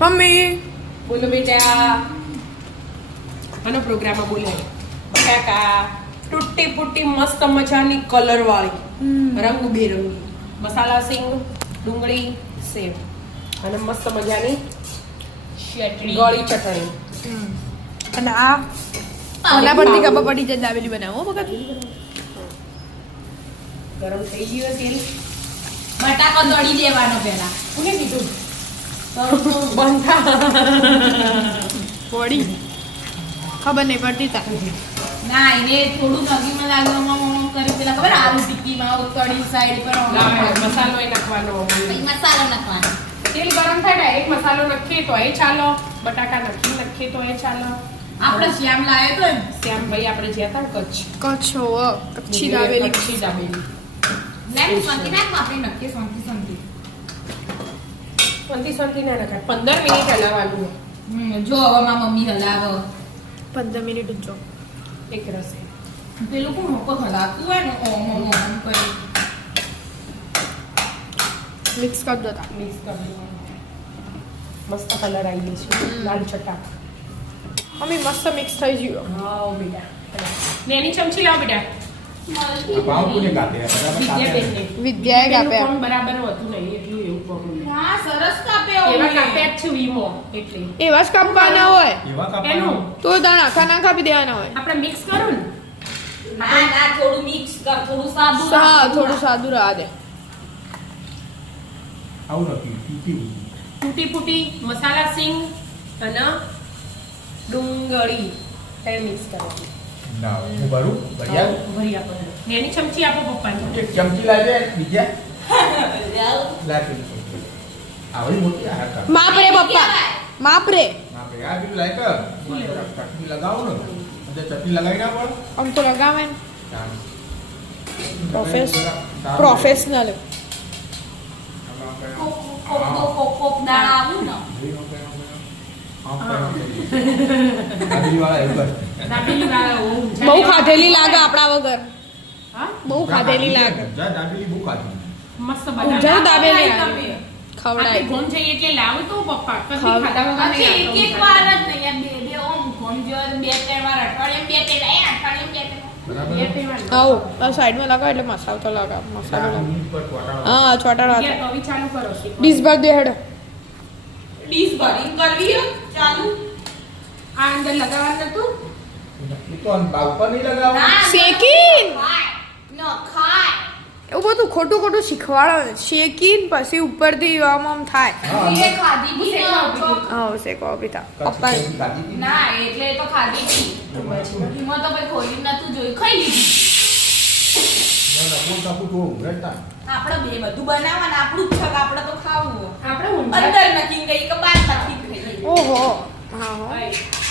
Mummy બોલો બેટા આનો પ્રોગ્રામ બોલાય બટાકા તૂટી ફૂટી મસ્ત મજાની કલર વાળી રંગબેરંગી મસાલા સિંગ ડુંગળી સેવ અને મસ્ત મજાની ગળી ચટણી અને આ ઓલા પરથી ખબર પડી જાય દાબેલી બનાવો વખત ગરમ થઈ ગયો તેલ બટાકો તળી દેવાનો પહેલા કોને કીધું બંધા પડી ખબર નહીં પડતી તા ના એને થોડું નગીમાં લાગવામાં કરી પેલા ખબર આલુ ટિક્કીમાં તળી સાઈડ પર મસાલો એ નાખવાનો પછી મસાલો નાખવાનો તેલ ગરમ થાય ડાયરેક્ટ મસાલો નાખીએ તો એ ચાલો બટાકા નાખીએ તો એ ચાલો આપણે શ્યામ લાયો તો શ્યામભાઈ આપણે જ્યાં હતા કચ્છ કચ્છ કચ્છી દાબેલી કચ્છી દાબેલી લેટ શાંતિ નાખ આપણે નક્કી શાંતિ શાંતિ ના નખાય 15 મિનિટ હલાવવાનું જો હવે મારી મમ્મી હલાવો 15 મિનિટ જ જો એક રસે પેલું કોણ ઉપર હલાવતું હોય ને ઓમ કરી મિક્સ કરી દેતા મિક્સ કરી દેવાનું મસ્ત કલર આવી ગયો છે લાલ ચટાક મમ્મી મસ્ત મિક્સ થઈ ગયું હા બેટા નેની ચમચી લાવ બેટા પાવ કોને કાપે વિદ્યાબેનને. વિદ્યાએ કાપ્યા. પેલું પણ બરાબર હોતું નહીં એટલું એવું પકડ્યું હા સરસ કાપ્યો એવા કાપ્યા જ છે વીમો એટલે એવા જ કાપવાના હોય એવા એનું કાપવાનું તો તાર આખા ના કાપી દેવાના હોય આપણે મિક્સ કરું ને ના થોડું મિક્સ કર થોડું સાદું હા થોડું સાદું રાહ દે આવું નથી ટીકી તૂટી ફૂટી મસાલા સિંગ અને ડુંગળી એ મિક્સ કરવાનું ના હું ભરું ભર્યા ભરી આપો નેની ચમચી આપો પપ્પાને એક ચમચી લાગે બીજા લાગે આવડી મોટી આ કા માપ રે પપ્પા માપ રે ના બે આ બીજું લાગે ચટણી લગાવો ને અને ચટણી લગાવી ના પડે આમ તો લગાવે ને ચાલો. પ્રોફેશનલ કોક દાળ આવું ને દાબેલી વાળા ઓમ બહુ ખાધેલી લાગે આપણા વગર હા બહુ ખાધેલી લાગે દાબેલી બહુ ખાધી મસ્ત ઊંઝાનું બધા દાબેલી તમે. આવે. આપણે ખવડાય ઘોમ જઈએ એટલે લાવ તો પપ્પા કદી ખવ- ખાધા વગર પછી નહીં એક એક વાર જ નહીં એમ બે બે ઓમ ઘોંજો બે ત્રણ વાર અઠવાડિયે બે ત્રણ અઠવાડિયે બે ત્રણ બરાબર આવું આ સાઈડમાં લગાવ એટલે મસાલો તો લગાવ મસાલો લગાવ હા ચોટાડો કવિ ચાલુ કરો ડીશ ભર દે હેડો ડીશ ભરીને કરવી હે ચાલુ આ અંદર લગાવવાનું નતું તો ઉપર નહીં લગાવો શેકીન. ખાય ન ખાય એવું બધું ખોટું ખોટું શીખવાડો શેકીને પછી ઉપરથી આમ આમ થાય હા, એ ખાધી દી ને હા શેકો પીતા કચ્છી પપ્પા ચટણી ખાધી હતી. ના એટલે તો ખાધી દી એમાં તો ભાઈ ખોલી નતું જોયું ખાઈ લીધી ના, ના, હું નાખું તો ઉઘરાડતા. આપણે બે બધું બનાવવાનું આપણું જ છે કે આપણે તો ખાવું આપણે ઊંઝા અંદર નથી ગઈ કે બહાર નથી ખાઈ ઓહો હા હા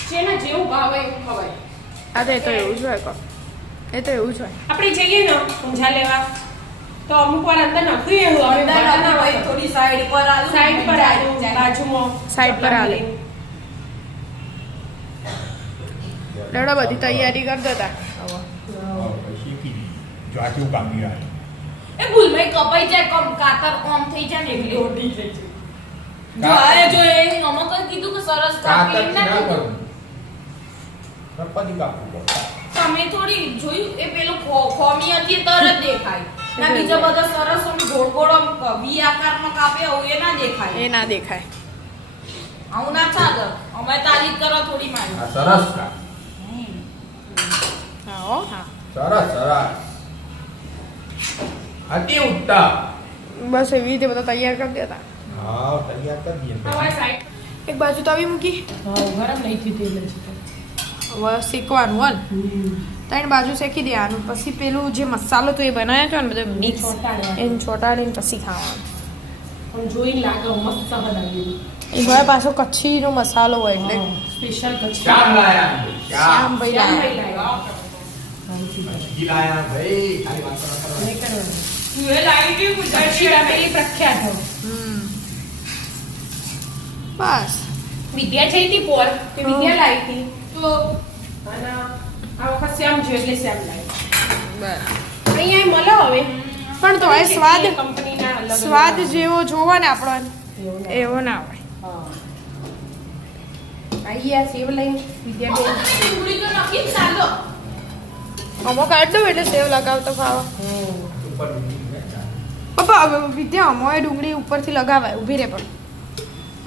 જેને જેવું ભાવે એવું ખવાય આ તો એ તો એવું જ હોય કો એ તો એવું જ હોય આપણે જઈએ ને ઊંઝા લેવા તો અમુક વાર અંદર નાખીએ એવું હવે અંદર બધા ના હોય થોડી સાઈડ પર આલુ સાઈડ પર આલું બાજુમાં સાઈડ પર આલે. લેડો બધી તૈયારી કરી દેતા હા, પછી શેકી દીધી. જો આ કેવું કાપી રહ્યા છે. એ ભૂલમાં કપાઈ જાય કમ કાતર ઓમ થઈ જાય ને એટલે રોટી થઈ જાય જો આ જો એ અમુક જ કીધું કે સરસ કાપી કાતરથી ના ના કીધું. કરવું. રપ્પાથી કાપવું પડે. તમે થોડી જોયું એ પેલું ખોમી હતી એ તરત દેખાય ના બીજા બધા સરસ આમ ગોળ ગોળ આમ વી આકારમાં કાપ્યા હોય એ ના દેખાય એ ના દેખાય આવું ના ચાલે અમે તારીફ કરો થોડી મારી આ સરસ કાપ. હા હો, હા સરસ સરસ અતિ ઉત્તમ. બસ એવી રીતે બધા તૈયાર કરી દેતા હા તૈયાર કરી દઈએ હવે સાઈડ એક બાજુ તવી મૂકી હા ગરમ નહીં થયું તેલ જ હવે શેકવાનું હોય ને ત્રણ બાજુ શેકી દેવાનું પછી પેલું જે મસાલો તો એ બનાવ્યો છે ને બધું મિક્સ ચોંટાડવાનું. એને ચોટાડીને પછી ખાવાનું પણ જોઈને લાગે મસ્ત બનાવી એ ભાઈ પાછો કચ્છીનો મસાલો હોય એટલે સ્પેશિયલ કચ્છી શ્યામ લાયા શ્યામ ભાઈ શ્યામભાઈ લાયા. લાવ્યા. જી લાયા ભાઈ ખાલી વાત કરો. નહીં કરવાનું. તું એ લાવી ગયું કચ્છી ગુજરાતી દાબેલી પ્રખ્યાત હોય. હમ. બસ વિદ્યા જઈ હતી પોર તે વિદ્યા લાવી હતી તો અને આ વખત શ્યામ જોયું એટલે શ્યામ લાવી બસ અહીંયા મળો હવે પણ તો એ સ્વાદ કંપનીના અલગ અલગ સ્વાદ જેવો જોવો ને આપણો એવું ના. એવો ના હોય હા. આઈ ગયા સેવ લઈને વિદ્યાબેન ડુંગળી તો નક્કી જ ચાલો. અમો કાઢ દઉં એટલે સેવ લગાવતો ખાવા ઉપર પપ્પા હવે વિદ્યા અમોએ ડુંગળી ઉપરથી લગાવાય ઊભી રહે પણ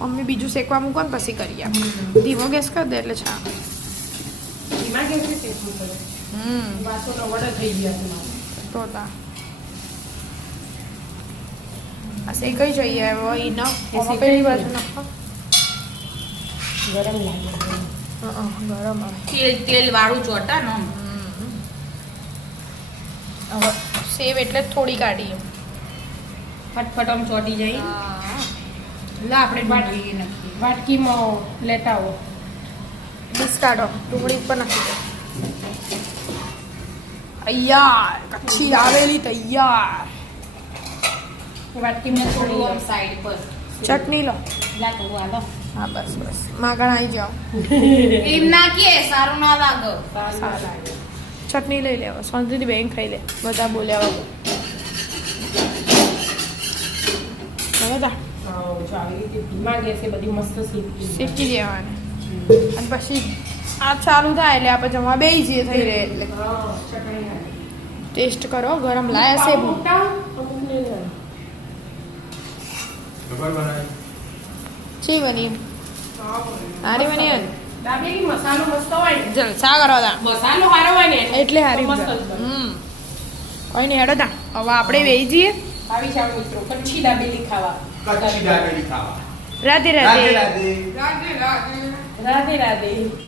મમ્મી બીજું શેકવા મૂકો ને પછી કરી આપે ધીમો ગેસ કરી દે એટલે છા એમાં કેવું છે શેકવું પડે વાસોનો વડો થઈ ગયા છે મારે. તો તા આ શેકાઈ જોઈએ હવે ઈ ન પેલી બાજુ નાખો ગરમ લાગે ગરમ આવે તેલ વાળું ચોટા ને હવે સેવ એટલે જ થોડી કાઢીએ ફટફટ આમ ચોટી જાય. લા આપણે ડુંગળી નાખીએ. વાટકીમાં લેતા આવો. ડીશ કાઢો ડુંગળી ઉપર નાખી દો તૈયાર કચ્છી આવેલી તૈયાર વાટકીમાં થોડું થોડું આમ સાઈડ પર. ચટણી લો લા તો હાલો. હા બસ બસ માગણ આવી જાઓ એમ નાખીએ સારું ના લાગે. સારું લાગે. ચટણી લઈ લેવો શાંતિથી બેંક ખાઈ લે બધા બોલ્યા વગર બરાબર હા જો આવી રીતે ધીમા ગેસે બધી મસ્ત શીખી શીખી દેવાની અને પછી આ ચાલુ થાય એટલે આપણે જમવા બેસી જઈએ થઈ રહે એટલે હા ચટણી નાખી. ટેસ્ટ કરો ગરમ લાયા છે બહુ મોટા અમુકને નહીં. ખબર બનાવી છી બની હા, બોલો. સારી બની હોય ને? દાબેલી મસાલો મસ્ત હોય ને જલસા કરો તા મસાલો સારો હોય ને એટલે હારી મસ્ત જ બને. બને. કોઈ નહીં હેડો તા હવે આપણે બેસી જઈએ આવી જાવ મિત્રો કચ્છી દાબેલી ખાવા કચ્છી દાબેલી ખાવા રાધે રાધે રાધે રાધે રાધે રાધે